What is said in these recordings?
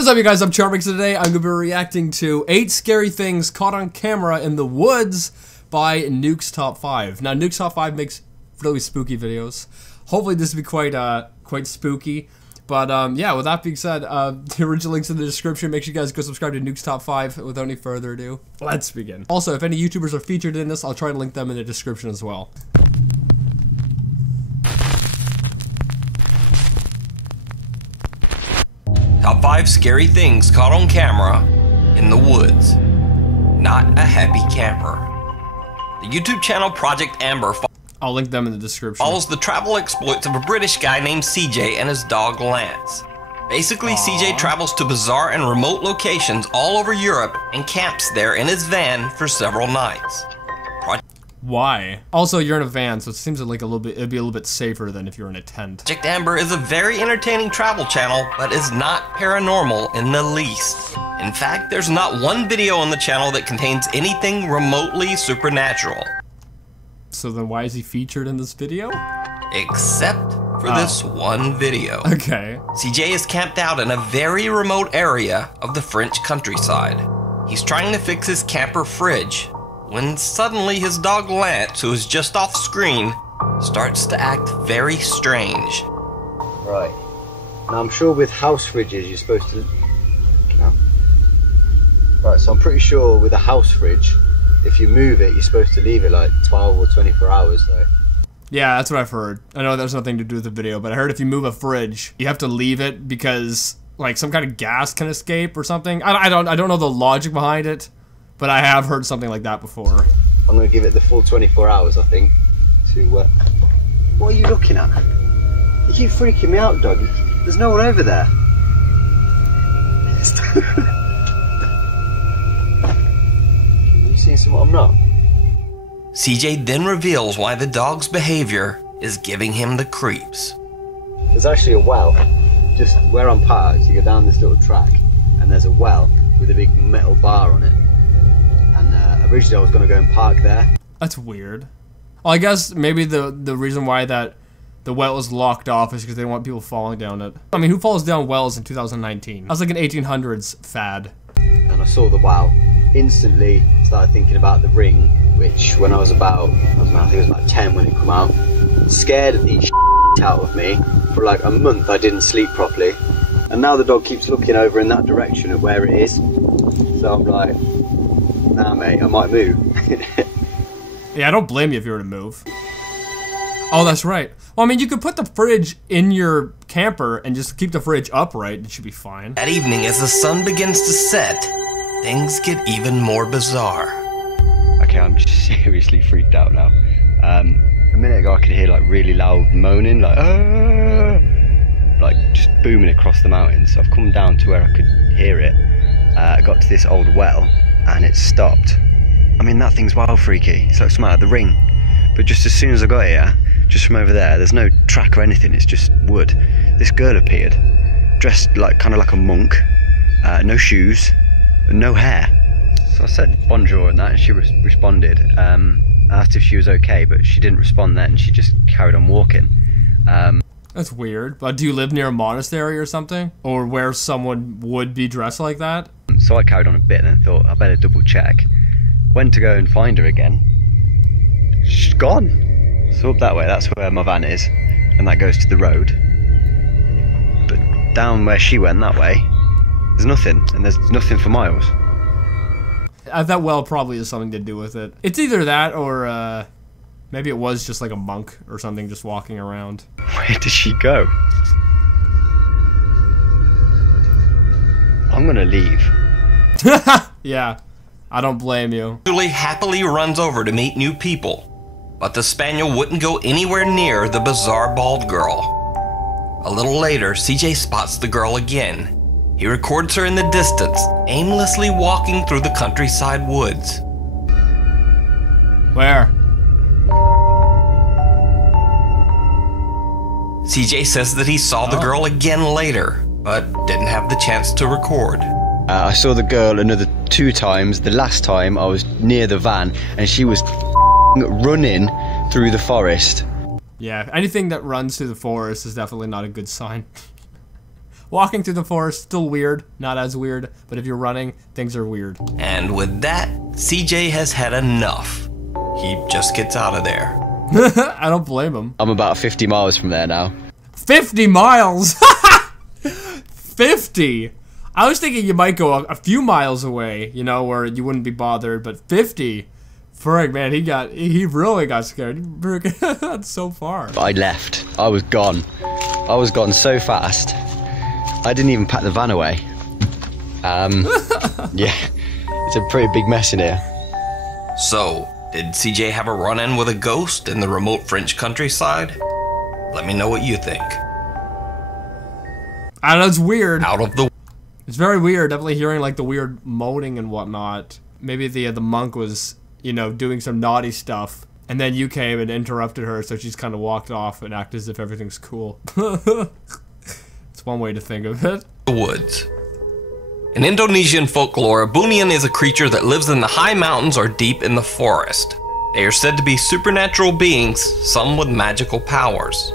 What is up, you guys? I'm Charmx, and today I'm going to be reacting to 8 scary things caught on camera in the woods by Nuke's Top 5. Now, Nuke's Top 5 makes really spooky videos. Hopefully this will be quite spooky. But yeah, with that being said, the original link's in the description. Make sure you guys go subscribe to Nuke's Top 5. Without any further ado, let's begin. Also, if any YouTubers are featured in this, I'll try to link them in the description as well. Top 5 scary things caught on camera in the woods. Not a happy camper. The YouTube channel Project Amber I'll link them in the description. Follows the travel exploits of a British guy named CJ and his dog Lance. Basically, CJ travels to bizarre and remote locations all over Europe and camps there in his van for several nights. Why? Also, you're in a van, so it seems like it'd be a little bit safer than if you're in a tent. Project Amber is a very entertaining travel channel, but is not paranormal in the least. In fact, there's not one video on the channel that contains anything remotely supernatural. So then why is he featured in this video? Except for this one video. Okay. CJ is camped out in a very remote area of the French countryside. He's trying to fix his camper fridge, when suddenly his dog Lance, who is just off screen, starts to act very strange. Right. Now I'm sure with house fridges you're supposed to... No. Right, so I'm pretty sure with a house fridge, if you move it, you're supposed to leave it like 12 or 24 hours though. Yeah, that's what I've heard. I know there's nothing to do with the video, but I heard if you move a fridge, you have to leave it because like some kind of gas can escape or something. I don't know the logic behind it, but I have heard something like that before. I'm gonna give it the full 24 hours, I think. To what are you looking at? You keep freaking me out, dog. There's no one over there. You seeing something I'm not? CJ then reveals why the dog's behavior is giving him the creeps. There's actually a well just where I'm parked. You go down this little track and there's a well with a big metal bar on it. And originally I was going to go and park there. That's weird. Well, I guess maybe the reason why that the well is locked off is because they don't want people falling down it. I mean, who falls down wells in 2019? That's like an 1800s fad. And I saw the well, instantly started thinking about the ring, which when I was about, I think it was about 10 when it came out, scared the shit out of me. For like a month I didn't sleep properly. And now the dog keeps looking over in that direction at where it is. So I'm like, nah mate, I might move. Yeah, I don't blame you if you were to move. Oh, that's right. Well, I mean, you could put the fridge in your camper and just keep the fridge upright. It should be fine. That evening, as the sun begins to set, things get even more bizarre. Okay, I'm seriously freaked out now. A minute ago I could hear like really loud moaning, like just booming across the mountains. So I've come down to where I could hear it. I got to this old well and it stopped. I mean, that thing's wild freaky. It's like something out of the Ring. But just as soon as I got here, just from over there's no track or anything, it's just wood. This girl appeared, dressed like kind of like a monk, no shoes, and no hair. So I said bonjour and that, and she responded. I asked if she was okay, but she didn't respond then, she just carried on walking. That's weird. But do you live near a monastery or something? Or where someone would be dressed like that? So I carried on a bit and then thought, I better double check. Went to go and find her again. She's gone. So up that way, that's where my van is, and that goes to the road. But down where she went that way, there's nothing, and there's nothing for miles. That well probably has something to do with it. It's either that or maybe it was just like a monk or something just walking around. Where did she go? I'm gonna leave. Yeah, I don't blame you. Julie happily runs over to meet new people, but the spaniel wouldn't go anywhere near the bizarre bald girl. A little later, CJ spots the girl again. He records her in the distance, aimlessly walking through the countryside woods. Where? CJ says that he saw the girl again later, but didn't have the chance to record. I saw the girl another 2 times. The last time I was near the van and she was running through the forest. Yeah, anything that runs through the forest is definitely not a good sign. Walking through the forest, still weird, not as weird, but if you're running, things are weird. And with that, CJ has had enough. He just gets out of there. I don't blame him. I'm about 50 miles from there now. 50 miles? 50? I was thinking you might go a few miles away, you know, where you wouldn't be bothered, but 50? Frig, man, he really got scared. That's so far. But I left. I was gone. I was gone so fast. I didn't even pack the van away. Yeah, it's a pretty big mess in here. So, did CJ have a run-in with a ghost in the remote French countryside? Let me know what you think. I don't know, it's weird. Out of the... It's very weird, definitely hearing like the weird moaning and whatnot. Maybe the monk was, you know, doing some naughty stuff, and then you came and interrupted her, so she's kind of walked off and acted as if everything's cool. It's one way to think of it. The woods. In Indonesian folklore, a Bunian is a creature that lives in the high mountains or deep in the forest. They are said to be supernatural beings, some with magical powers.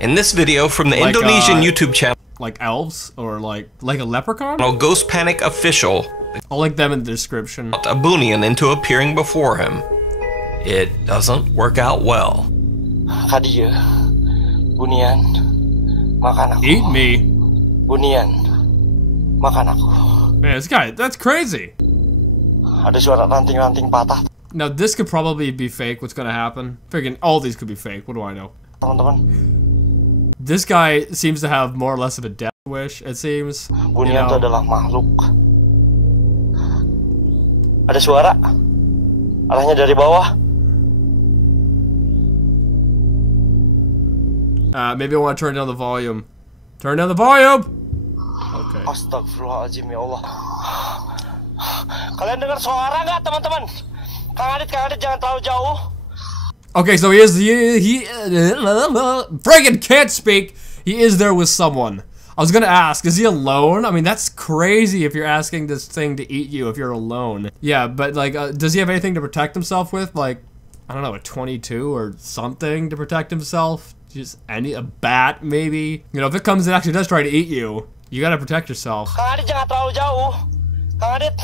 In this video from the Like, Indonesian YouTube channel, Like elves? Or like a leprechaun? Ghost Panic Official, I'll link them in the description. a Bunian into appearing before him. It doesn't work out well. Kadieu, Bunian, makan aku. Eat me. Bunian, makan aku. Man, this guy, that's crazy. Ada suara ranting-ranting patah, Now this could probably be fake, what's gonna happen. Freaking all these could be fake, what do I know? teman-teman. This guy seems to have more or less of a death wish, it seems. Bunian itu adalah makhluk. Ada suara. Arahnya dari bawah. Maybe I want to turn down the volume. Turn down the volume! Okay. Astagfirullahaladzim, ya Allah. Kalian dengar suara nggak, teman-teman? Kang Adit, jangan terlalu jauh. Okay, so he friggin' can't speak. He is there with someone. I was gonna ask, is he alone? I mean, that's crazy if you're asking this thing to eat you if you're alone. Yeah, but like, does he have anything to protect himself with? Like, I don't know, a 22 or something to protect himself? Just a bat, maybe? You know, if it comes and actually does try to eat you, you gotta protect yourself. Kang Adit, jangan terlalu jauh. Kang Adit,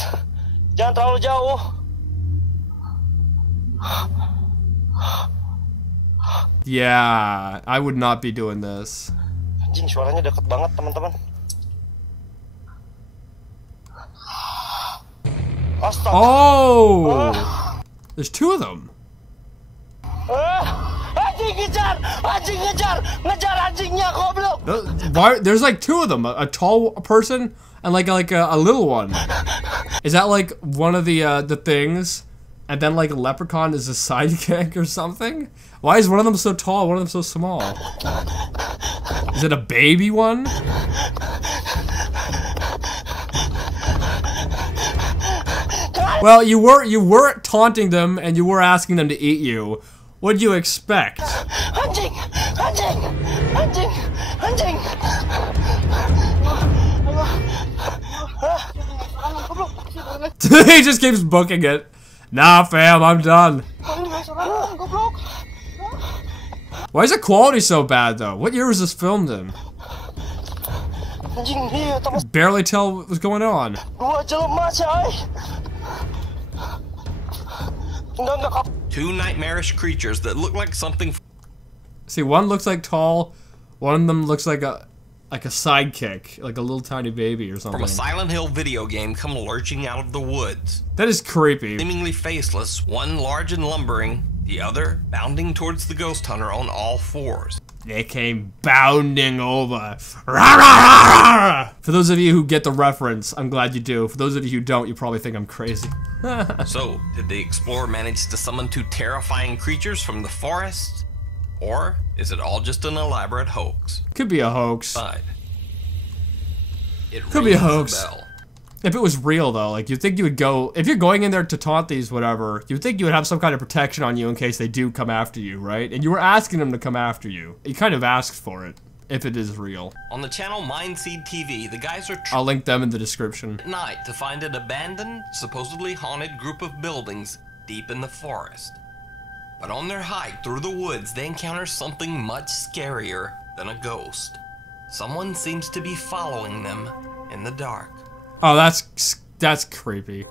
jangan terlalu jauh. Yeah, I would not be doing this. Anjing, suaranya deket banget, teman-teman. Astaga. Oh! There's two of them. Anjing ngejar, ngejar anjingnya, goblok. Why? There's like two of them. A tall person and like a little one. Is that like one of the things? And then like a leprechaun is a sidekick or something? Why is one of them so tall, one of them so small? Is it a baby one? Well, you were taunting them and you were asking them to eat you. What'd you expect? Anjing, anjing, anjing, anjing. He just keeps booking it. Nah, fam, I'm done. Why is the quality so bad, though? What year was this filmed in? Barely tell what was going on. Two nightmarish creatures that look like something. See, one looks like tall, one of them looks like a sidekick, like a little tiny baby or something. From a Silent Hill video game come lurching out of the woods. That is creepy. Seemingly faceless, one large and lumbering, the other bounding towards the ghost hunter on all fours. They came bounding over. Rah, rah, rah, rah. For those of you who get the reference, I'm glad you do. For those of you who don't, you probably think I'm crazy. So, did the explorer manage to summon two terrifying creatures from the forest? Or is it all just an elaborate hoax? Could be a hoax. It Could be a rings hoax. bell. If it was real, though, like, you'd think you would go... If you're going in there to taunt these, whatever, you'd think you would have some kind of protection on you in case they do come after you, right? And you were asking them to come after you. You kind of asked for it, if it is real. On the channel Mindseed TV, the guys are I'll link them in the description. at night to find an abandoned, supposedly haunted group of buildings deep in the forest. But on their hike through the woods, they encounter something much scarier than a ghost. someone seems to be following them in the dark. Oh, that's creepy.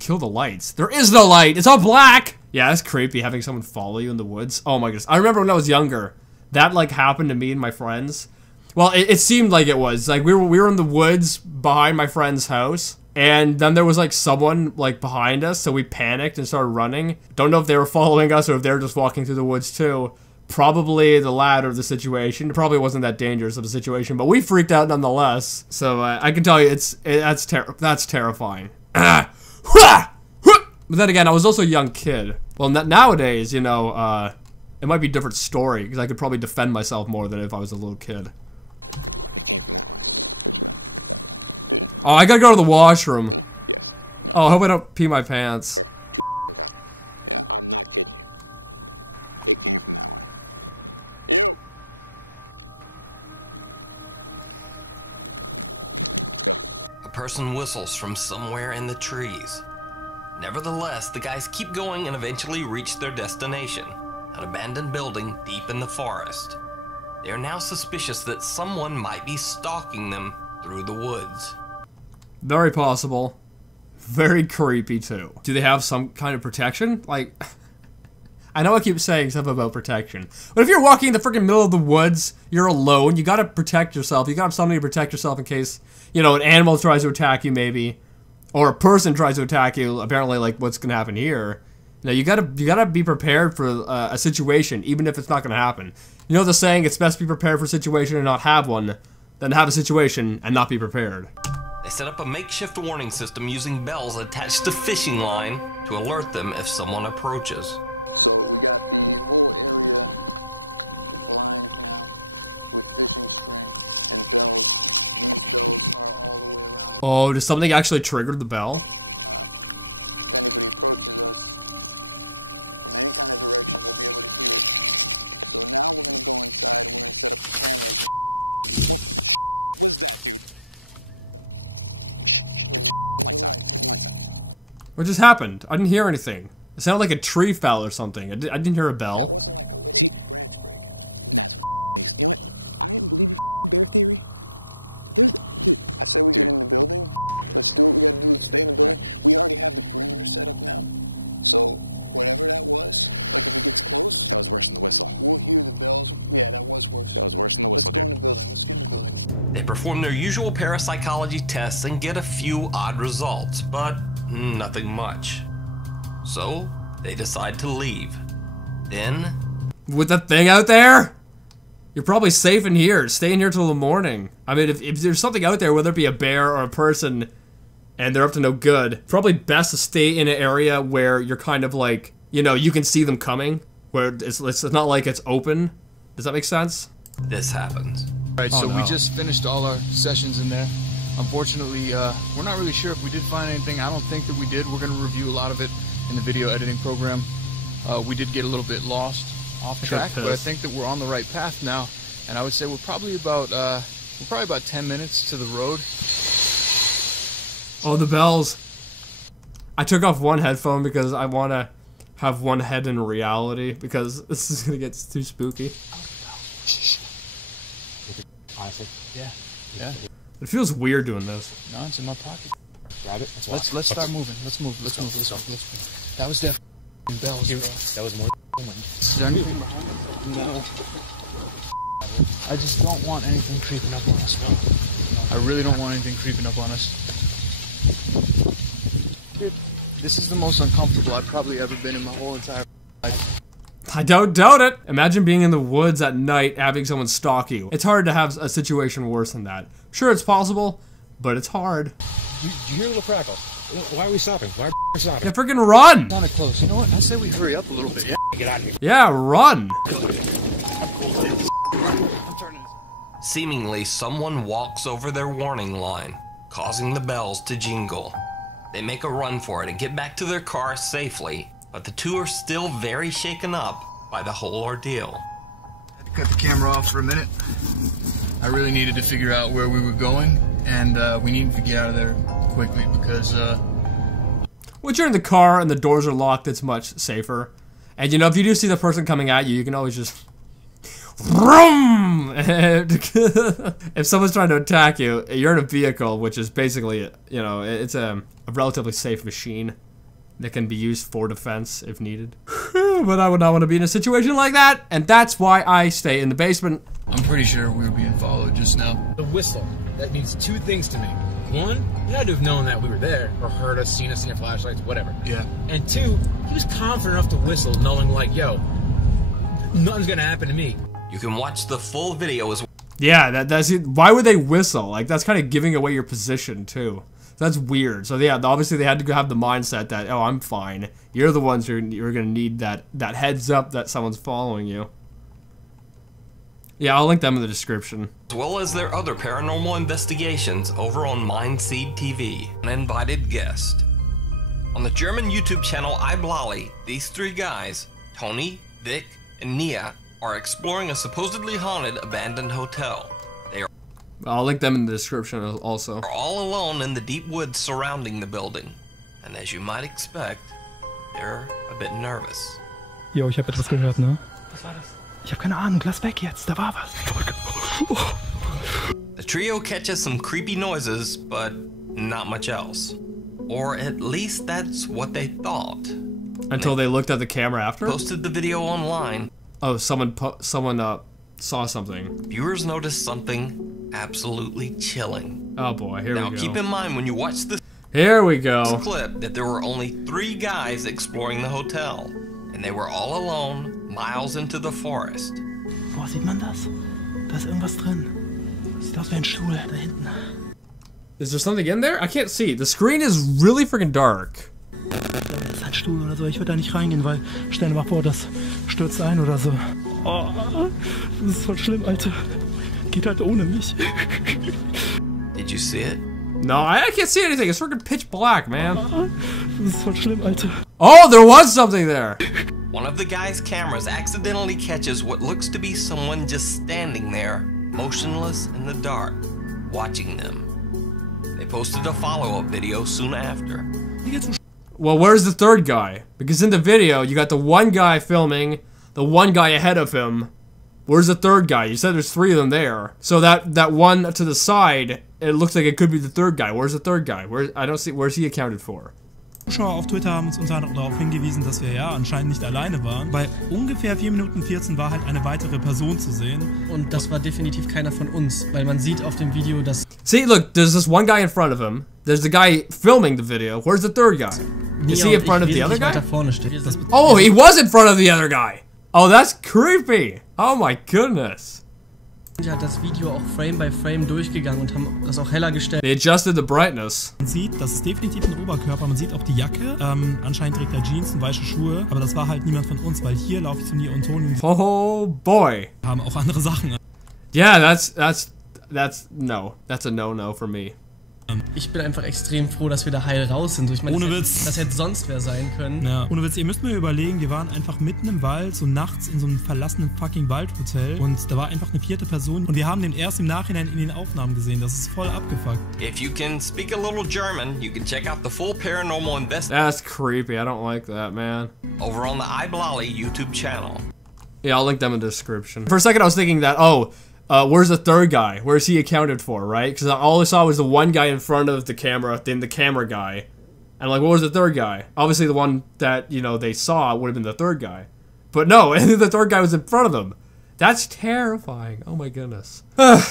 Kill the lights. There is no light. It's all black. Yeah, that's creepy having someone follow you in the woods. Oh my goodness. I remember when I was younger, that like happened to me and my friends. Well, it seemed like it was. Like we were in the woods behind my friend's house, and then there was like someone like behind us, so we panicked and started running. Don't know if they were following us or if they were just walking through the woods too. Probably the latter of the situation. It probably wasn't that dangerous of a situation, but we freaked out nonetheless. So I can tell you, that's terrifying. But then again, I was also a young kid. Well, nowadays, you know, it might be a different story, because I could probably defend myself more than if I was a little kid. Oh, I gotta go to the washroom. Oh, I hope I don't pee my pants. A person whistles from somewhere in the trees. Nevertheless, the guys keep going and eventually reach their destination, an abandoned building deep in the forest. They are now suspicious that someone might be stalking them through the woods. Very possible. Very creepy too. Do they have some kind of protection? Like, I know I keep saying stuff about protection, but if you're walking in the freaking middle of the woods, you're alone, you gotta protect yourself. You gotta have something to protect yourself in case, you know, an animal tries to attack you maybe. Or a person tries to attack you, apparently like what's gonna happen here. Now you gotta be prepared for a situation, even if it's not gonna happen. You know the saying, it's best to be prepared for a situation and not have one, than have a situation and not be prepared. They set up a makeshift warning system using bells attached to fishing line to alert them if someone approaches. Oh, does something actually trigger the bell? What just happened? I didn't hear anything. It sounded like a tree fell or something. I didn't hear a bell. They perform their usual parapsychology tests and get a few odd results, but nothing much. So, they decide to leave. Then... With the thing out there? You're probably safe in here. Stay in here till the morning. I mean, if there's something out there, whether it be a bear or a person, and they're up to no good, probably best to stay in an area where you're kind of like, you know, you can see them coming, where it's not like it's open. Does that make sense? This happens. Right, so we just finished all our sessions in there. Unfortunately, we're not really sure if we did find anything. I don't think that we did. We're going to review a lot of it in the video editing program. We did get a little bit lost off track, but I think that we're on the right path now. And I would say we're probably about 10 minutes to the road. Oh, the bells. I took off one headphone because I want to have one head in reality, because this is going to get too spooky. Honestly. Yeah. Yeah. It feels weird doing this. No, it's in my pocket. Grab it. Let's start moving. Let's move. That was definitely bells, bro. That was more Is there anything behind it? No. I just don't want anything creeping up on us, bro. I really don't want anything creeping up on us. Dude, this is the most uncomfortable I've probably ever been in my whole entire life. I don't doubt it. Imagine being in the woods at night, having someone stalk you. It's hard to have a situation worse than that. Sure, it's possible, but it's hard. Do you hear a little crackle? Why are we stopping? Why are we stopping? Yeah, freaking run! Kinda close. You know what? I say we hurry up a little bit. Yeah. Get out of here. Yeah, run! Seemingly, someone walks over their warning line, causing the bells to jingle. They make a run for it and get back to their car safely, but the two are still very shaken up by the whole ordeal. I had to cut the camera off for a minute. I really needed to figure out where we were going, and we needed to get out of there quickly because Once you're in the car and the doors are locked, it's much safer. And you know, if you do see the person coming at you, you can always just vroom! If someone's trying to attack you, you're in a vehicle, which is basically, you know, it's a relatively safe machine that can be used for defense if needed. But I would not want to be in a situation like that, and that's why I stay in the basement. I'm pretty sure we were being followed just now. The whistle. That means two things to me. One, he had to have known that we were there, or heard us, seen our flashlights, whatever. Yeah. And two, he was confident enough to whistle, knowing like, yo, nothing's gonna happen to me. You can watch the full video as well. Yeah, that's it. Why would they whistle? Like, that's kind of giving away your position, too. That's weird. So, yeah, obviously they had to have the mindset that, oh, I'm fine. You're the ones who you're going to need that heads up that someone's following you. Yeah, I'll link them in the description. As well as their other paranormal investigations over on Mindseed TV, an invited guest. On the German YouTube channel iBlolly, these three guys, Tony, Vic, and Nia, are exploring a supposedly haunted abandoned hotel. They are I'll link them in the description also. all alone in the deep woods surrounding the building. And as you might expect, they're a bit nervous. Jo, ich habe etwas gehört, ne? Was war das? Ich habe keine Ahnung, lass weg jetzt, da war was. The trio catches some creepy noises, but not much else. Or at least that's what they thought. Until they looked at the camera after? Posted the video online. Oh, someone saw something. Viewers noticed something absolutely chilling. Oh boy, here Now we go. keep in mind when you watch this Here we go. clip that there were only 3 guys exploring the hotel. And they were all alone, miles into the forest. Boah, sieht man das? Da ist irgendwas drin. Sieht aus wie ein Stuhl, da hinten. Is there something in there? I can't see. The screen is really freaking dark. Das ist ein Stuhl oder so, ich würde da nicht reingehen, weil stell dir mal vor, das stürzt ein oder so. Oh, das ist voll schlimm, Alter. Geht halt ohne mich. Did you see it? No, I can't see anything. It's freaking pitch black, man. Das ist voll schlimm, Alter. Oh, there was something there. One of the guy's cameras accidentally catches what looks to be someone just standing there, motionless in the dark, watching them. They posted a follow-up video soon after. Well, where's the third guy? Because in the video, you got the one guy filming, the one guy ahead of him. Where's the third guy? You said there's 3 of them there. So that one to the side, it looks like it could be the third guy. Where's the third guy? I don't see, where's he accounted for? Zuschauer auf Twitter haben uns unter anderem darauf hingewiesen, dass wir ja anscheinend nicht alleine waren. Bei ungefähr 4 Minuten 14 war halt eine weitere Person zu sehen. Und das war definitiv keiner von uns, weil man sieht auf dem Video, dass... See, look, there's this one guy in front of him. There's the guy filming the video. Where's the third guy? Is he in front of the other guy? Oh, he was in front of the other guy. Oh, that's creepy. Oh my goodness. hat das Video auch Frame by Frame durchgegangen und haben das auch heller gestellt. They adjusted the brightness. Man sieht, das ist definitiv ein Oberkörper, man sieht auch die Jacke. Anscheinend trägt er Jeans und weiße Schuhe, aber das war halt niemand von uns, weil hier laufe ich zu Nia und Toni. Oh boy. Haben auch andere Sachen. Yeah, that's a no-no for me. Ich bin einfach extrem froh, dass wir da heil raus sind. Ich meine, ohne Witz. Das hätte sonst wer sein können. Ja, ohne Witz, ihr müsst mir überlegen, wir waren einfach mitten im Wald, so nachts in so einem verlassenen fucking Waldhotel und da war einfach eine 4. Person und wir haben den erst im Nachhinein in den Aufnahmen gesehen. Das ist voll abgefuckt. If you can speak a little German, you can check out the full paranormal investigation. That's creepy. I don't like that, man. Over on the iBlolly YouTube channel. Yeah, I'll link them in the description. For a second, I was thinking that, where's the third guy? Where's he accounted for, right? Because all I saw was the one guy in front of the camera, then the camera guy. And like, what was the third guy? Obviously the one that, you know, they saw would have been the third guy. But no, the third guy was in front of them. That's terrifying. Oh my goodness.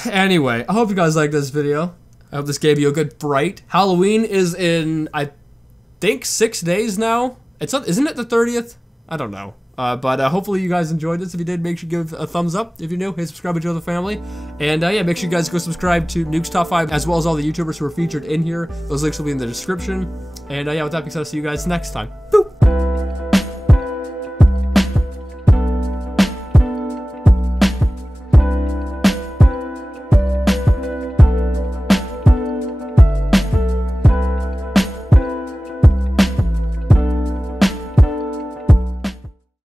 Anyway, I hope you guys liked this video. I hope this gave you a good fright. Halloween is in, I think, 6 days now. Isn't it the 30th? I don't know. But hopefully you guys enjoyed this. If you did, make sure you give a thumbs up. If you're new, hey, subscribe to join the family. And yeah, make sure you guys go subscribe to Nuke's Top 5, as well as all the YouTubers who are featured in here. Those links will be in the description. And yeah, with that being said, I'll see you guys next time. Boop!